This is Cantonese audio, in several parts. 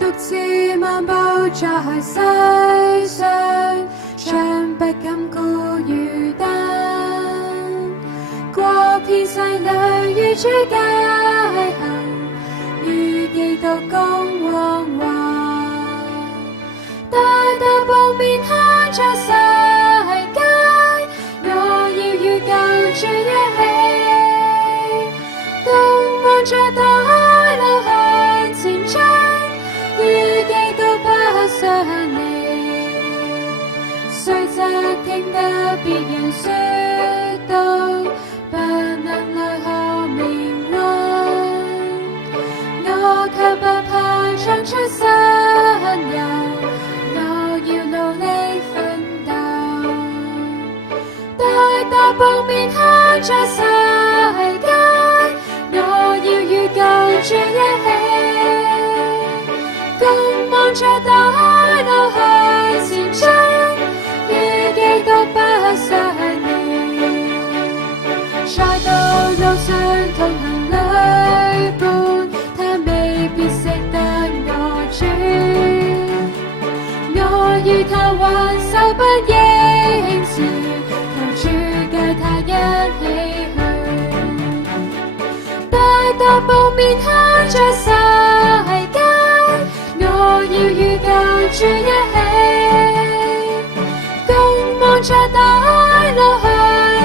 獨自漫步在世上，將不敢孤與單。過遍世裏與主偕行，與基督共往還。大踏步面向着世界，我要與救主一起，共望着大路向前進，與基督不相離。雖則聽得別人說道，不能來學命運，我卻不怕唱出新猷，我要努力奮鬥。大踏步面向着世界，我要與救主一起，共望着大路向前進，與基督不相離。在道路上同行旅伴，他未必識得我主，我與他挽手不應遲，求主帶他一起去。大踏步面向着世界，我要與救主一起，共望着大路向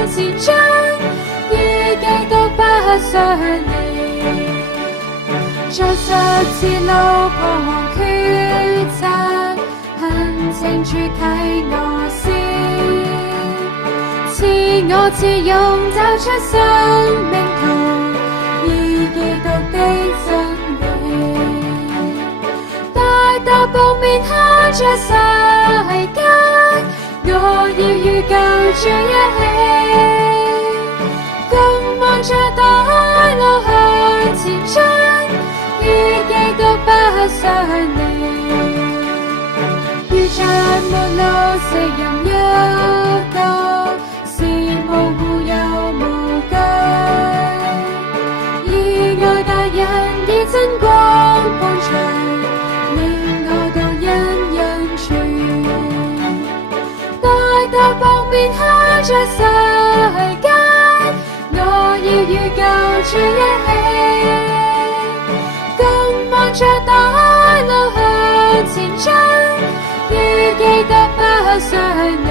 前進，與基督不相離。在十字路彷徨抉擇，懇請主啟我思，賜我智勇走出生命途，以基督的真理。大踏步面向着世界，我要與救主一起，共望着大路向前進，與基督不相離。遇着末路死人一個，是無故又無懼，意外大人以真光伴隨，令我都因恩傳。大踏步面向着世界，我要與救主一起，共望着大路向前進，與基督不相離。